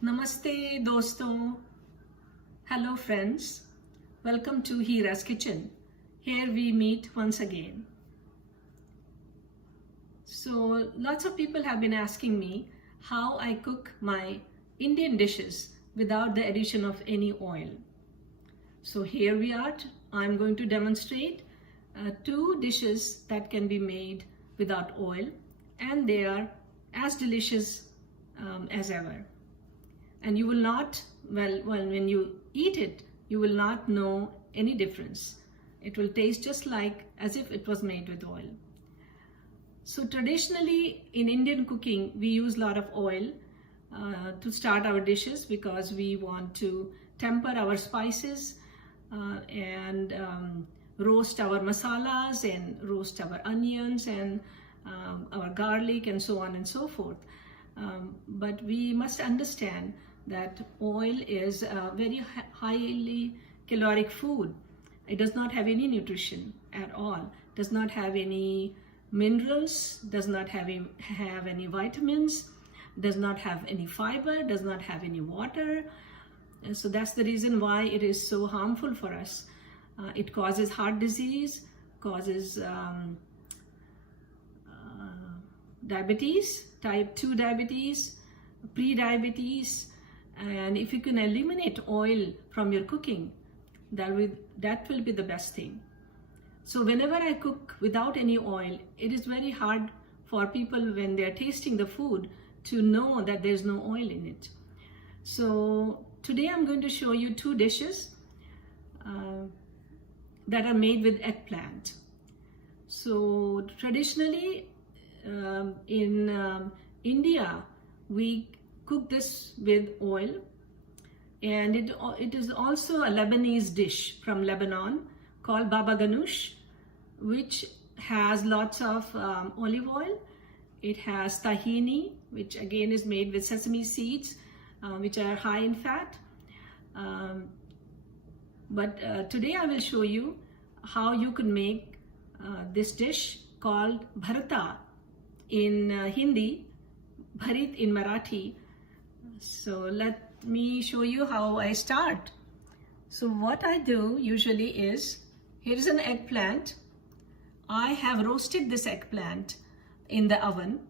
Namaste doston. Hello friends. Welcome to Hira's Kitchen. Here we meet once again. So lots of people have been asking me how I cook my Indian dishes without the addition of any oil. So here we are. I'm going to demonstrate two dishes that can be made without oil, and they are as delicious as ever. And you will not, when you eat it, you will not know any difference. It will taste just like as if it was made with oil. So traditionally in Indian cooking, we use a lot of oil to start our dishes because we want to temper our spices and roast our masalas and roast our onions and our garlic and so on and so forth. But we must understand that oil is a very highly caloric food. It does not have any nutrition at all, does not have any minerals, does not have any vitamins, does not have any fiber, does not have any water. And so that's the reason why it is so harmful for us. It causes heart disease, causes diabetes, type 2 diabetes, pre-diabetes. And if you can eliminate oil from your cooking, that will be the best thing. So whenever I cook without any oil, it is very hard for people when they're tasting the food to know that there's no oil in it. So today I'm going to show you two dishes that are made with eggplant. So traditionally in India, we cook this with oil, and it is also a Lebanese dish from Lebanon called Bābā Ghanoūsh, which has lots of olive oil. It has tahini, which again is made with sesame seeds, which are high in fat. But today I will show you how you can make this dish called Bharatā in Hindi, Bharit in Marathi. So let me show you how I start. So what I do usually is, here is an eggplant. I have roasted this eggplant in the oven.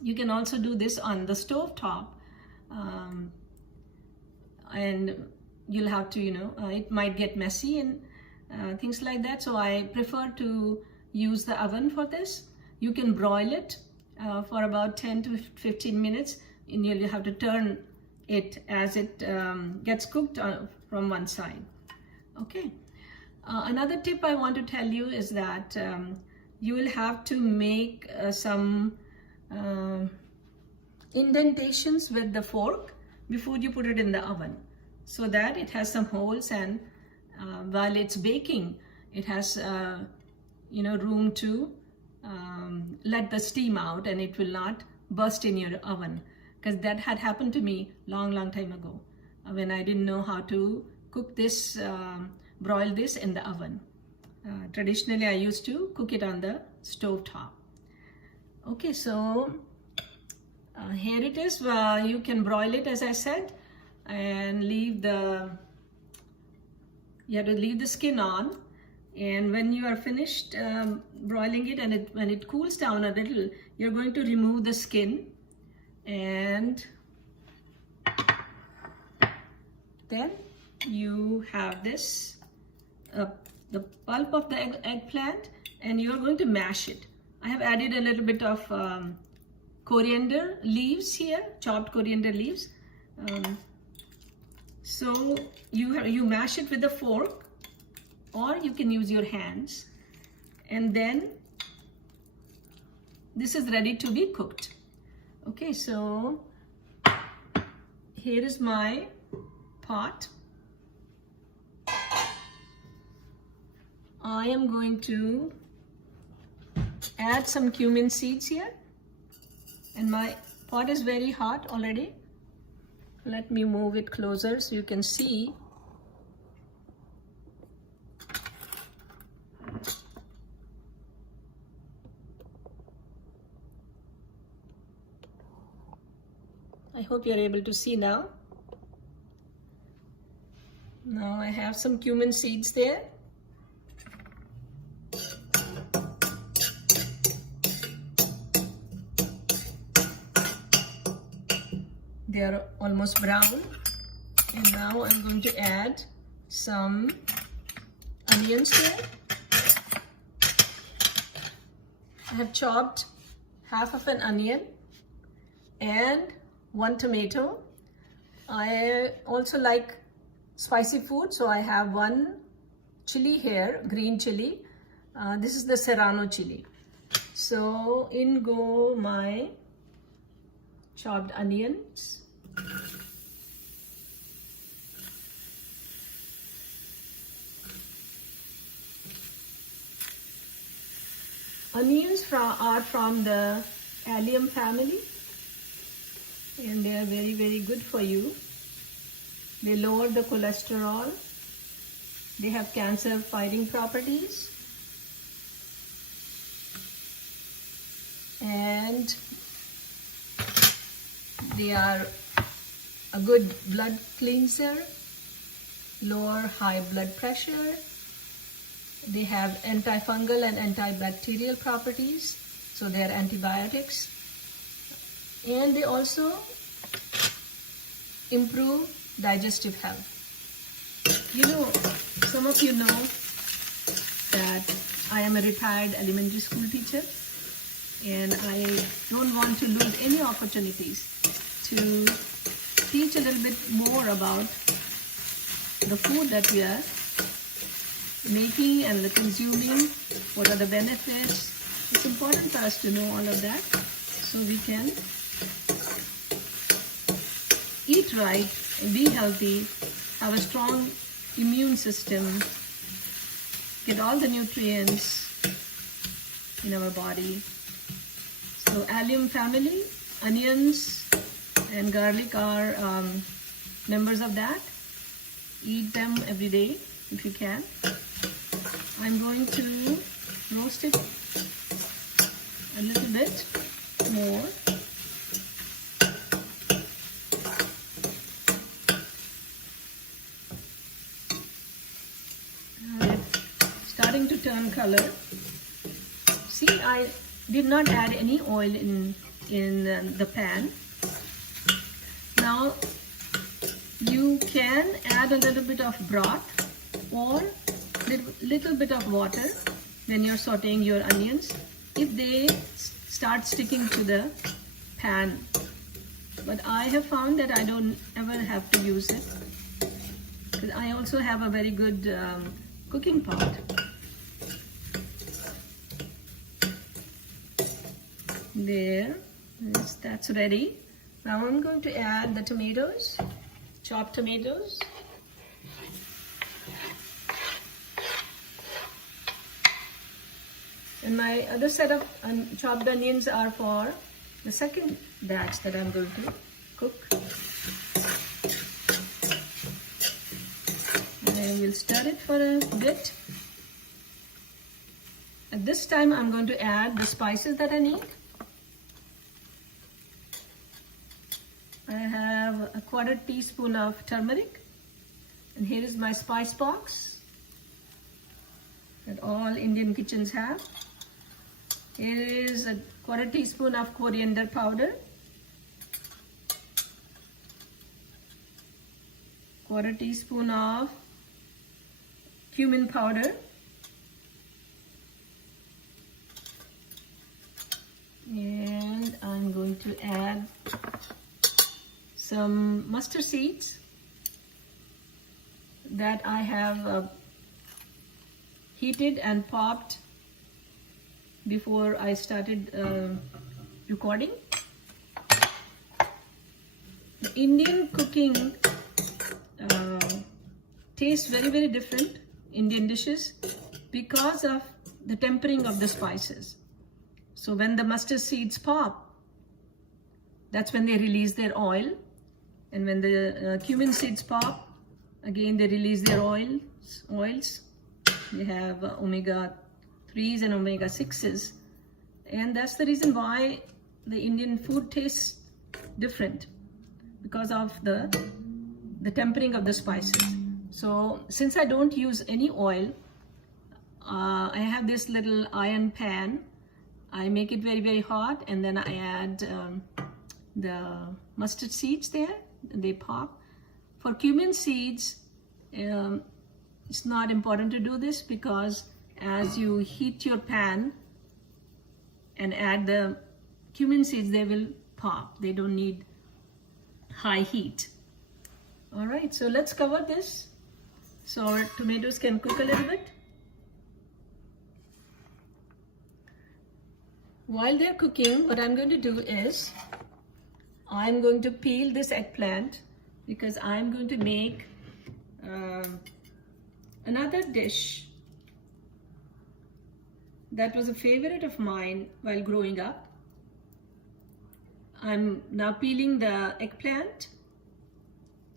You can also do this on the stove top, and you'll have to, it might get messy and things like that. So I prefer to use the oven for this. You can broil it for about 10 to 15 minutes, and you'll have to turn it as it gets cooked from one side. Okay. Another tip I want to tell you is that you will have to make some indentations with the fork before you put it in the oven, so that it has some holes, and while it's baking, it has room to let the steam out, and it will not burst in your oven. Because that had happened to me long time ago when I didn't know how to cook this, broil this in the oven. Traditionally, I used to cook it on the stove top. Okay, so here it is. You can broil it, as I said, and you have to leave the skin on. And when you are finished broiling it, and when it cools down a little, you're going to remove the skin, and then you have this, the pulp of the eggplant, and you're going to mash it. I have added a little bit of coriander leaves here, chopped coriander leaves. So you mash it with a fork, or you can use your hands, and then this is ready to be cooked. Okay, so here is my pot. I am going to add some cumin seeds here, and my pot is very hot already. Let me move it closer so you can see. I hope you're able to see now. Now I have some cumin seeds there. They are almost brown. And now I'm going to add some onions here. I have chopped half of an onion and 1 tomato. I also like spicy food, so I have 1 chili here, green chili. This is the Serrano chili. So in go my chopped onions. Onions are from the allium family, and they are very, very good for you. They lower the cholesterol. They have cancer fighting properties. And they are a good blood cleanser, lower high blood pressure. They have antifungal and antibacterial properties, so they are antibiotics. And they also improve digestive health. You know, some of you know that I am a retired elementary school teacher, and I don't want to lose any opportunities to teach a little bit more about the food that we are making and the consuming, what are the benefits. It's important for us to know all of that so we can eat right, be healthy, have a strong immune system, get all the nutrients in our body. So allium family, onions and garlic are members of that. Eat them every day if you can. I'm going to roast it a little bit more. It's starting to turn color. See, I did not add any oil in the pan. Now you can add a little bit of broth or little bit of water when you're sauteing your onions if they start sticking to the pan. But I have found that I don't ever have to use it because I also have a very good cooking pot. There, that's ready. Now I'm going to add the tomatoes, chopped tomatoes. And my other set of chopped onions are for the second batch that I'm going to cook. I will stir it for a bit. At this time, I'm going to add the spices that I need. I have a 1/4 teaspoon of turmeric. And here is my spice box that all Indian kitchens have. Here is a 1/4 teaspoon of coriander powder, 1/4 teaspoon of cumin powder, and I'm going to add some mustard seeds that I have heated and popped before I started recording. The Indian cooking tastes very, very different, Indian dishes, because of the tempering of the spices. So when the mustard seeds pop, that's when they release their oil. And when the cumin seeds pop, again they release their oils. They have omega-3s and omega-6s. And that's the reason why the Indian food tastes different. because of the tempering of the spices. So since I don't use any oil, I have this little iron pan. I make it very, very hot, and then I add the mustard seeds there, and they pop. For cumin seeds, it's not important to do this, because as you heat your pan and add the cumin seeds, they will pop. They don't need high heat. All right, so let's cover this so our tomatoes can cook a little bit. While they're cooking, what I'm going to do is I'm going to peel this eggplant, because I'm going to make another dish that was a favorite of mine while growing up. I'm now peeling the eggplant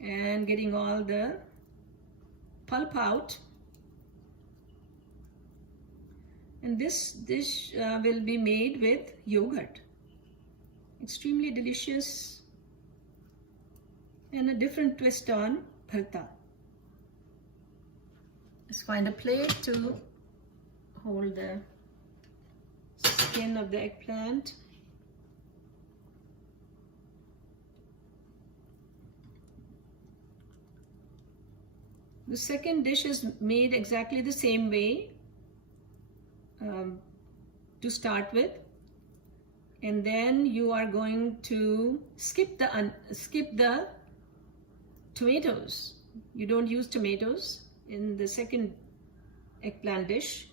and getting all the pulp out. And this dish will be made with yogurt. Extremely delicious and a different twist on bharatā. Let's find a plate to hold the skin of the eggplant. The second dish is made exactly the same way to start with, and then you are going to skip the tomatoes. You don't use tomatoes in the second eggplant dish.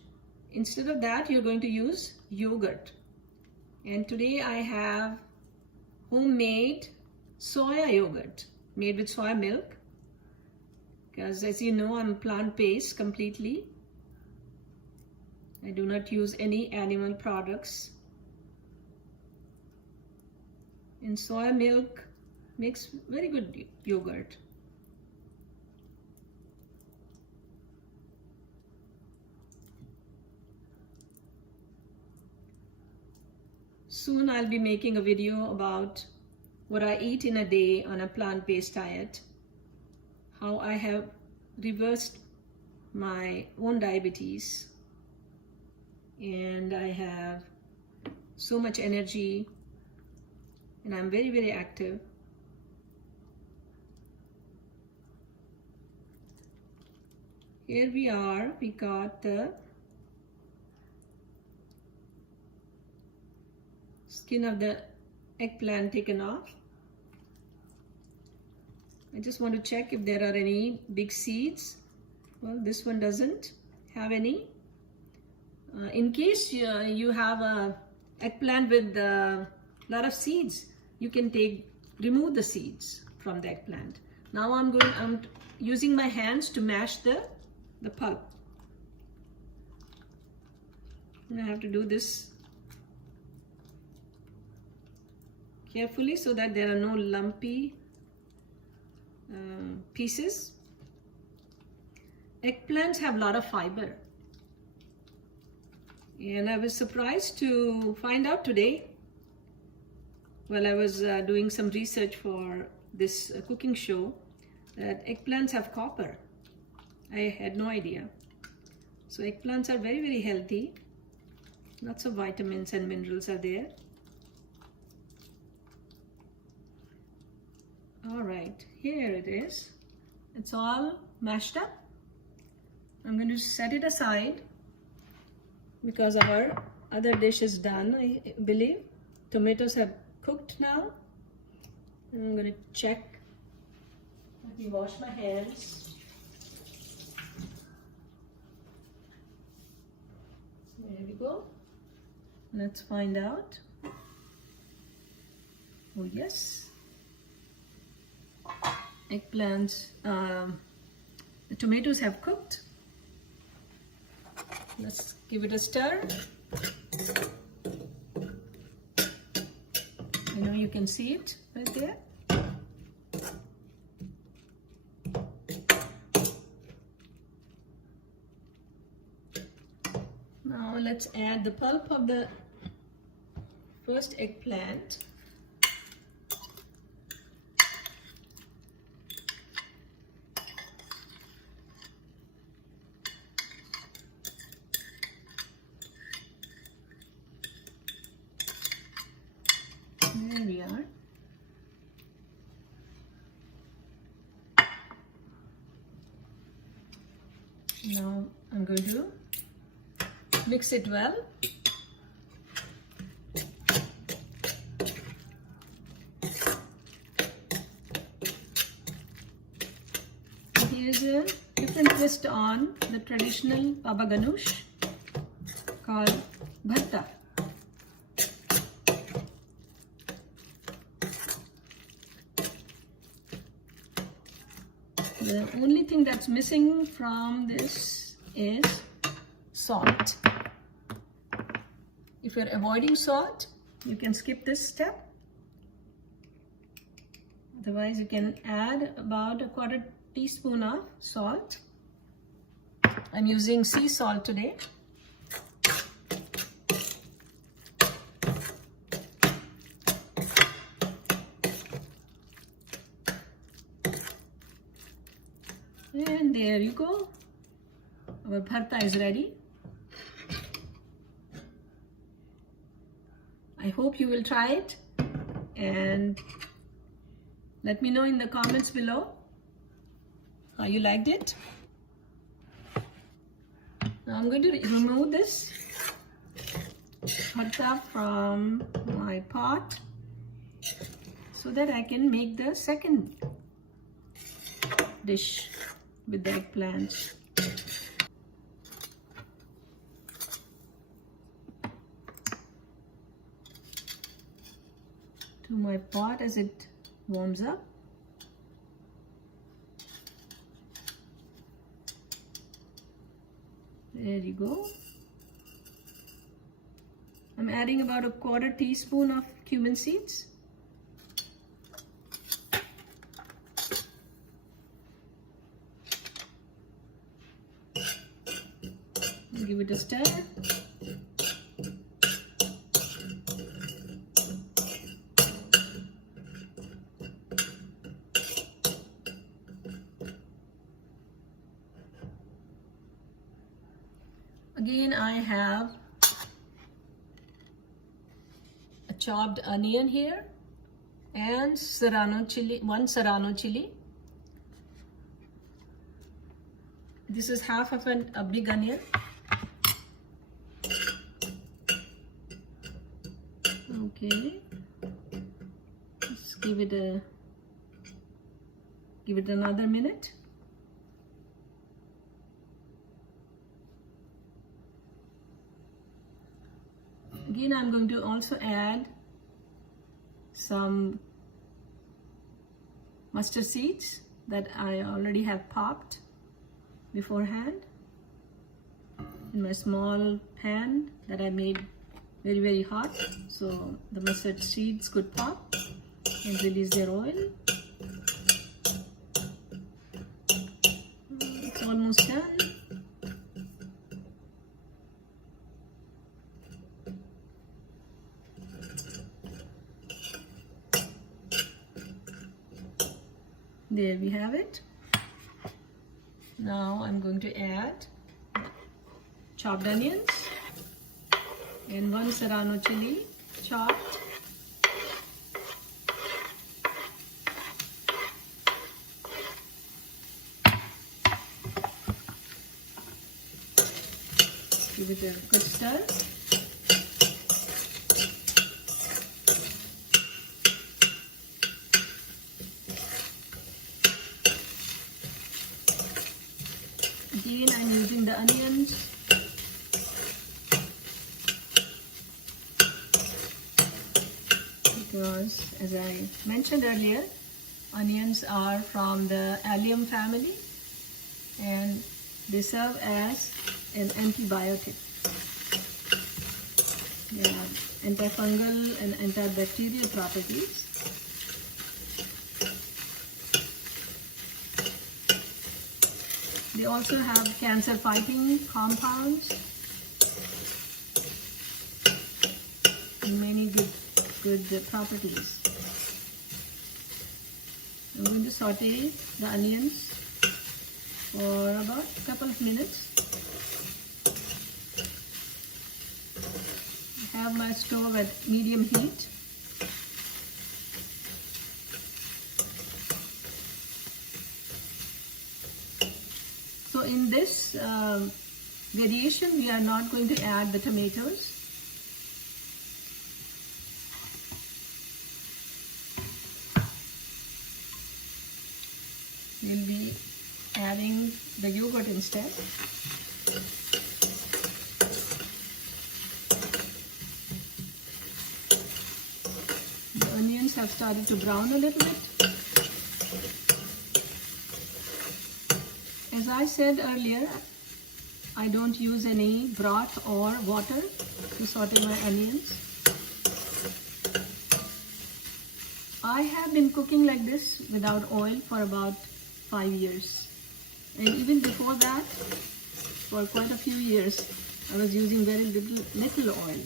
Instead of that, you're going to use yogurt. And today I have homemade soya yogurt made with soy milk, because as you know, I'm plant-based completely. I do not use any animal products. And soy milk makes very good yogurt. Soon I'll be making a video about what I eat in a day on a plant-based diet, how I have reversed my own diabetes, and I have so much energy, and I'm very, very active. Here we are, we got the skin of the eggplant taken off. I just want to check if there are any big seeds. Well, this one doesn't have any. In case you have a eggplant with a lot of seeds, you can remove the seeds from the eggplant. Now I'm using my hands to mash the pulp. And I have to do this carefully so that there are no lumpy pieces. Eggplants have a lot of fiber, and I was surprised to find out today while I was doing some research for this cooking show that eggplants have copper. I had no idea. So eggplants are very, very healthy. Lots of vitamins and minerals are there. All right, here it is. It's all mashed up. I'm going to set it aside because our other dish is done, I believe. Tomatoes have cooked now. And I'm going to check. Let me wash my hands. There we go. Let's find out. Oh yes. Eggplants, the tomatoes have cooked. Let's give it a stir. I know you can see it right there. Now let's add the pulp of the first eggplant. Now I'm going to mix it well. Here's a different twist on the traditional Bābā Ghanoūsh called Bharatā. The only thing that's missing from this is salt. If you're avoiding salt, you can skip this step. Otherwise, you can add about a 1/4 teaspoon of salt. I'm using sea salt today. And there you go. Our bharta is ready. I hope you will try it and let me know in the comments below how you liked it. Now I'm going to remove this bharta from my pot so that I can make the second dish with the eggplant. To my pot as it warms up. There you go. I'm adding about a 1/4 teaspoon of cumin seeds. Give it a stir. Again, I have a chopped onion here and serrano chili, 1 serrano chili. This is half of a big onion. Okay, let's give it another minute. Again, I'm going to also add some mustard seeds that I already have popped beforehand in my small pan that I made very hot, so the mustard seeds could pop and release their oil. It's almost done. There we have it. Now I'm going to add chopped onions and 1 serrano chili chopped. Give it a good stir. Again, I'm using the onions. Because, as I mentioned earlier, onions are from the allium family and they serve as an antibiotic. They have antifungal and antibacterial properties. They also have cancer-fighting compounds and many good properties. I'm going to saute the onions for about a couple of minutes. I have my stove at medium heat. So in this variation, we are not going to add the tomatoes. We'll be adding the yogurt instead. The onions have started to brown a little bit. As I said earlier, I don't use any broth or water to saute my onions. I have been cooking like this without oil for about 5 years. And even before that, for quite a few years, I was using very little oil.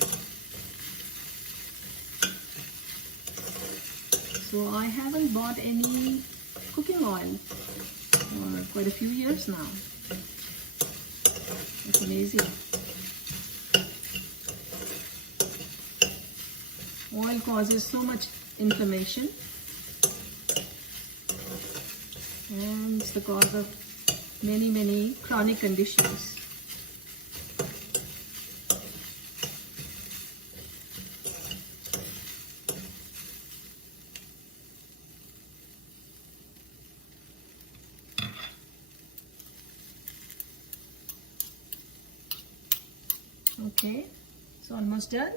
So I haven't bought any cooking oil for quite a few years now. It's amazing. Oil causes so much inflammation, and it's the cause of many chronic conditions. Okay, it's almost done.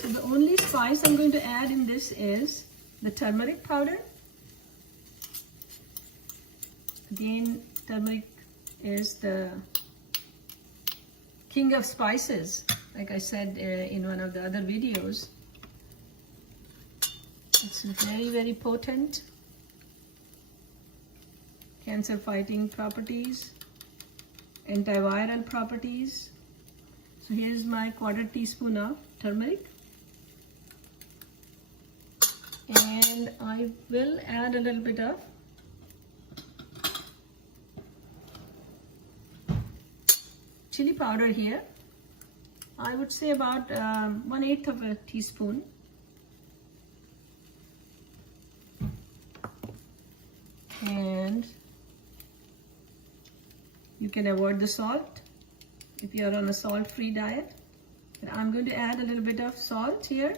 So the only spice I'm going to add in this is the turmeric powder. Again, turmeric is the king of spices, like I said in one of the other videos. It's very potent. Cancer fighting properties, antiviral properties. So here's my 1/4 teaspoon of turmeric, and I will add a little bit of chili powder here. I would say about 1/8 of a teaspoon. And you can avoid the salt if you are on a salt-free diet. But I'm going to add a little bit of salt here,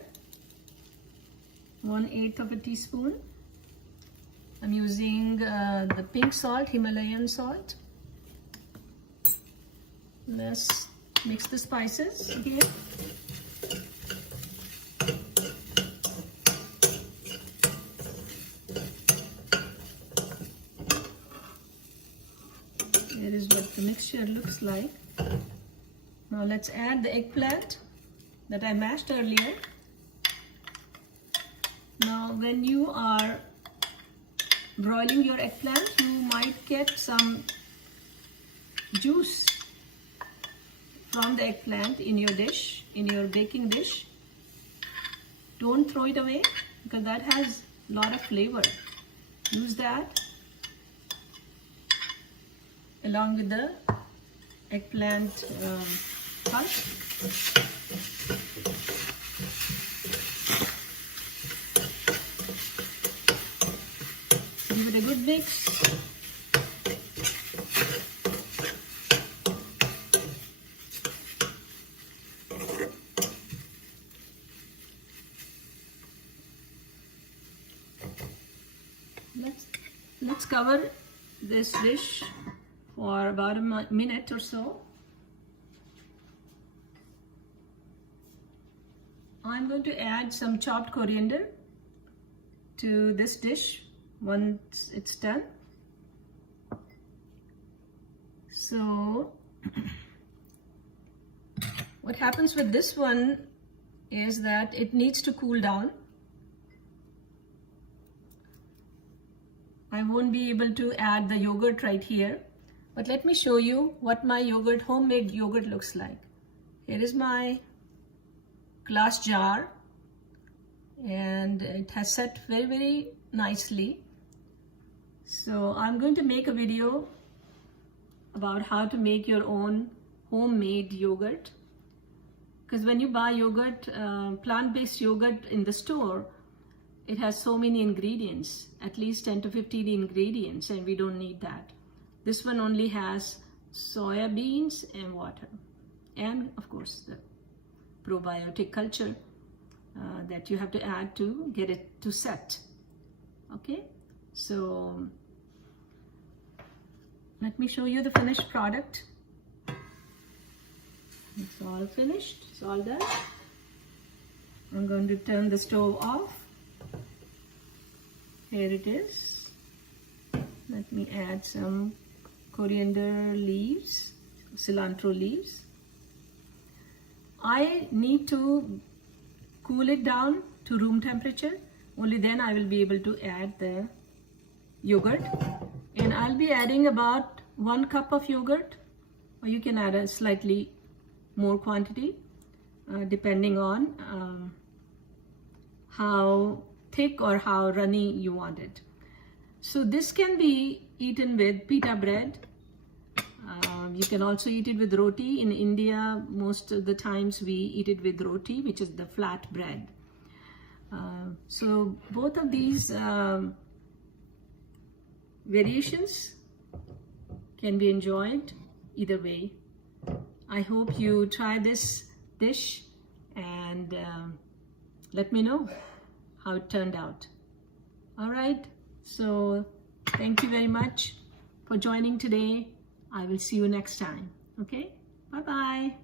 1/8 of a teaspoon. I'm using the pink salt, Himalayan salt. Let's mix the spices again. Here is what the mixture looks like. Now let's add the eggplant that I mashed earlier. Now when you are broiling your eggplant, you might get some juice from the eggplant in your dish, in your baking dish. Don't throw it away because that has a lot of flavor. Use that along with the eggplant husk. Give it a good mix. Let's cover this dish for about a minute or so. I'm going to add some chopped coriander to this dish once it's done. So what happens with this one is that it needs to cool down. I won't be able to add the yogurt right here, but let me show you what my yogurt, homemade yogurt looks like. Here is my glass jar, and it has set very nicely. So I'm going to make a video about how to make your own homemade yogurt, because when you buy yogurt, plant-based yogurt in the store, it has so many ingredients, at least 10 to 15 ingredients, and we don't need that. This one only has soya beans and water, and of course the probiotic culture that you have to add to get it to set. Okay, so let me show you the finished product. It's all finished, it's all done. I'm going to turn the stove off. Here it is. Let me add some coriander leaves, cilantro leaves. I need to cool it down to room temperature. Only then I will be able to add the yogurt. And I'll be adding about 1 cup of yogurt, or you can add a slightly more quantity depending on how thick or how runny you want it. So this can be eaten with pita bread. You can also eat it with roti. In India, most of the times we eat it with roti, which is the flat bread. So both of these variations can be enjoyed either way. I hope you try this dish and let me know how it turned out. All right, so thank you very much for joining today. I will see you next time. Okay, bye-bye.